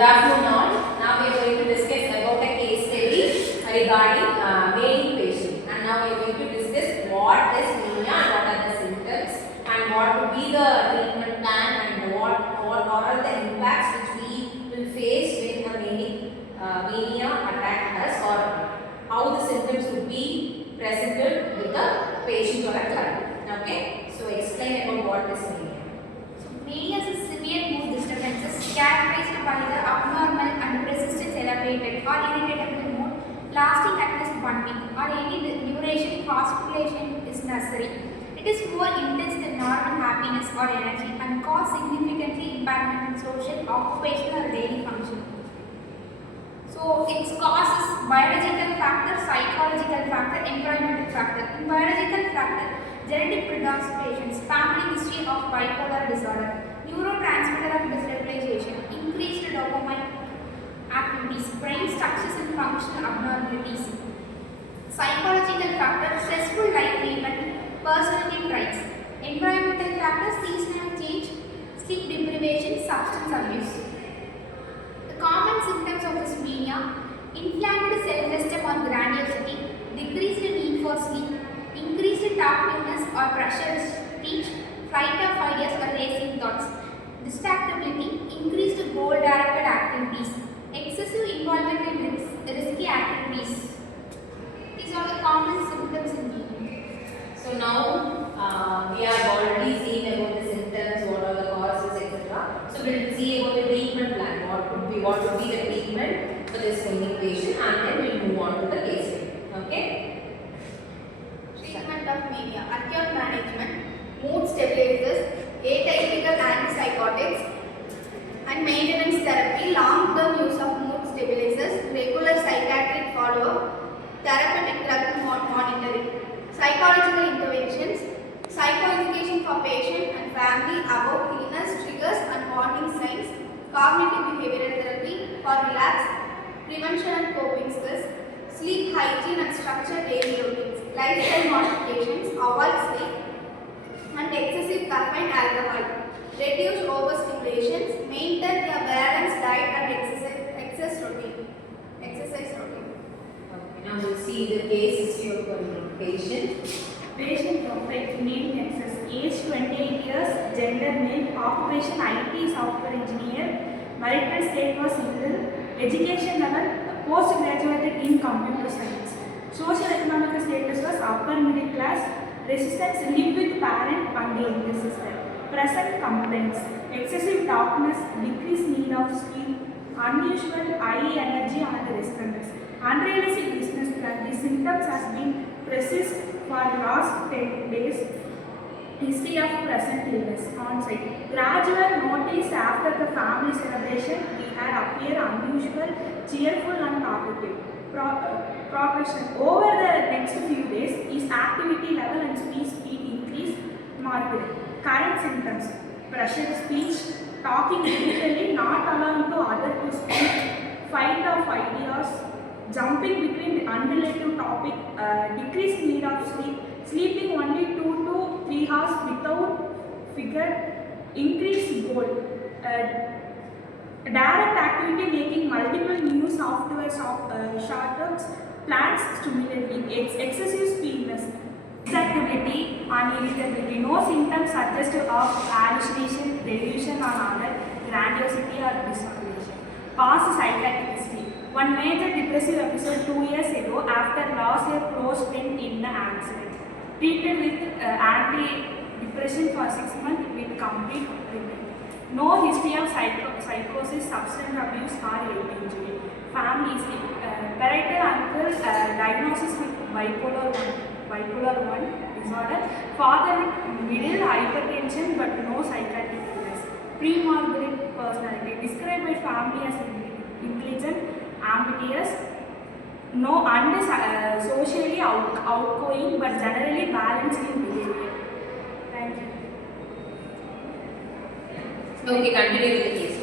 afternoon all. Now we are going to discuss about a case study regarding manic patient. And now we are going to discuss what is mania and what are the symptoms and what would be the treatment plan and what are the impacts which we will face when a mania attack us, or how the symptoms would be presented with the patient or a client. Okay, so explain about what is mania. Mania is a severe mood disturbances characterized by the abnormal and persistent elevated or irritable mood lasting at least 1 week or any duration hospitalization is necessary. It is more intense than normal happiness or energy and cause significantly impairment in social, occupational or daily function. So its causes biological factor, psychological factor, environmental factor. In biological factor, genetic predispositions, family history of bipolar disorder, neurotransmitter of dysregulation, increased dopamine activities, brain structures and functional abnormalities. Psychological factor, stressful life treatment, personality traits. Environmental factor, seasonal change, sleep deprivation, substance abuse. The common symptoms of this mania: inflated self-esteem or grandiosity, decreased need for sleep, increased talkativeness or pressured speech, flight of ideas or racing thoughts, distractibility, increased goal-directed activities, excessive involvement in risky activities. These are the common symptoms in mania. So now we have already seen about the symptoms, what are the causes, etc. So we will see about the treatment plan. What would be the treatment for this manic patient, and then we will move on to the case study. Okay. Treatment of mania: acute management, mood stabilizers, atypical antipsychotics, and maintenance therapy, long-term use of mood stabilizers, regular psychiatric follow-up, therapeutic drug monitoring. Psychological interventions: psychoeducation for patient and family about illness triggers and warning signs, cognitive behavioral therapy for relapse, prevention and coping skills, sleep hygiene and structured daily routines, lifestyle modifications, avoid sleep and excessive caffeine, alcohol, reduce overstimulations, maintain a balanced diet and exercise routine. Okay. Now we'll see the case history of the patient. Patient profile: name Nexus, age 28 years, gender male, occupation IT software engineer, marital state was single, education level postgraduated in computer science, social economic status was upper middle class, residence live with parent and elder sister, present complaints: excessive darkness, decreased need of sleep, unusual high energy and restlessness, unrealistic business plan. The symptoms has been persist for last 10 days. History of present illness on site. Gradual notice after the family celebration, he had appear unusual, cheerful and talkative. Progression over the next few days, his activity level and speed increased markedly. Current symptoms: pressured speech, talking repeatedly, not allowing to other to speak, fight of ideas, jumping between unrelated topic, decreased need of sleep, sleeping only 2 to 3 hours without figure, increased goal, direct activity, making multiple new software shortcuts, plans stimulating, excessive speediness, distractibility and irritability. No symptoms suggestive of hallucination, delusion or other grandiosity or disproportionate. Past psychiatric history: one major depressive episode 2 years ago after loss a close friend in the accident. Treated with antidepressant for 6 months with complete remission. No history of psychosis, substance abuse or health injury. Family history: parental uncle diagnosis with bipolar 1 disorder. Father with middle hypertension but no psychiatric illness. Pre-morbid personality: described by family as intelligent, ambitious, no and socially outgoing but generally balanced in behavior. Thank you. Okay, continue with the case.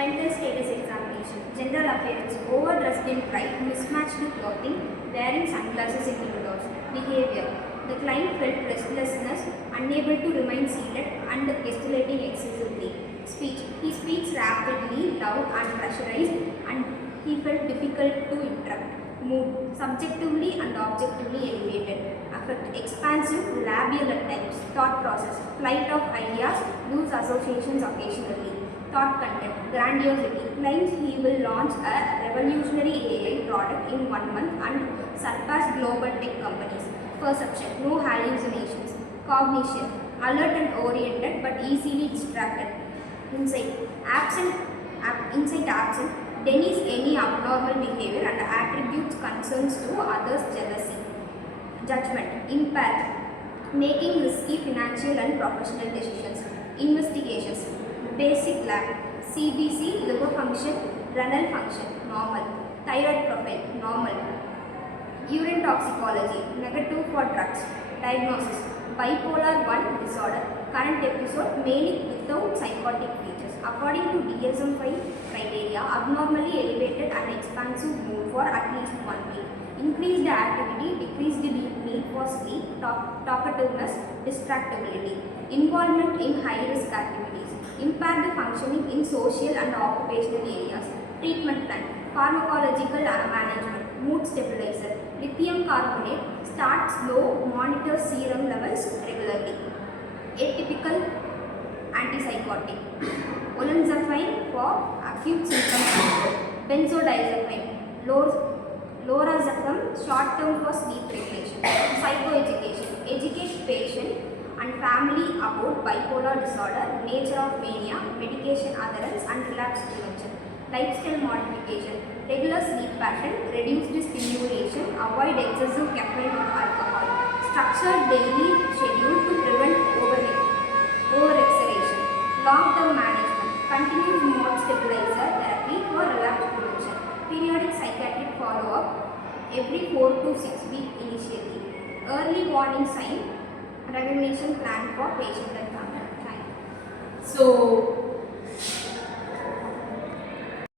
Mental status examination: general appearance, overdressed in pride, mismatched clothing, wearing sunglasses in indoors. Behavior: the client felt restlessness, unable to remain seated and escalating excessively. Speech. He speaks rapidly, loud, unpressurized, and he felt difficult to interrupt. Mood. Subjectively and objectively elevated. Affect. Expansive, labial at times. Thought process. Flight of ideas, loose associations occasionally. Thought content. Grandiosity. Claims he will launch a revolutionary AI product in 1 month and surpass global tech companies. Perception. No hallucinations. Cognition. Alert and oriented but easily distracted. Insight. Insight absent. Denies any abnormal behavior and attributes concerns to others' jealousy. Judgment. Impair. Making risky financial and professional decisions. Investigations. Basic lab. CBC, liver function, renal function, normal. Thyroid profile, normal. Urine toxicology, negative for drugs. Diagnosis. Bipolar 1 disorder. Current episode, manic without psychotic features. According to DSM-5 criteria, abnormally elevated and expansive mood for at least 1 week. Increased activity, decreased need for sleep, talkativeness, distractibility. Involvement in high-risk activities. Impaired functioning in social and occupational areas. Treatment plan. Pharmacological management. Mood stabilizer. Lithium carbonate. Start slow, monitor serum levels regularly. Atypical antipsychotic. Olanzapine for acute symptom control. Benzodiazepine. Lorazepam short term for sleep regulation. Psychoeducation. Educate patient and family about bipolar disorder, nature of mania, medication adherence and relapse prevention. Lifestyle modification. Regular sleep pattern, reduced stimulation, avoid excessive caffeine or alcohol. Structured daily schedule to prevent overexertion. Long-term management. Continued mood stabilizer therapy for relapse prevention. Periodic psychiatric follow-up every 4 to 6 weeks initially. Early warning sign recognition plan for patient and family. Thank you. So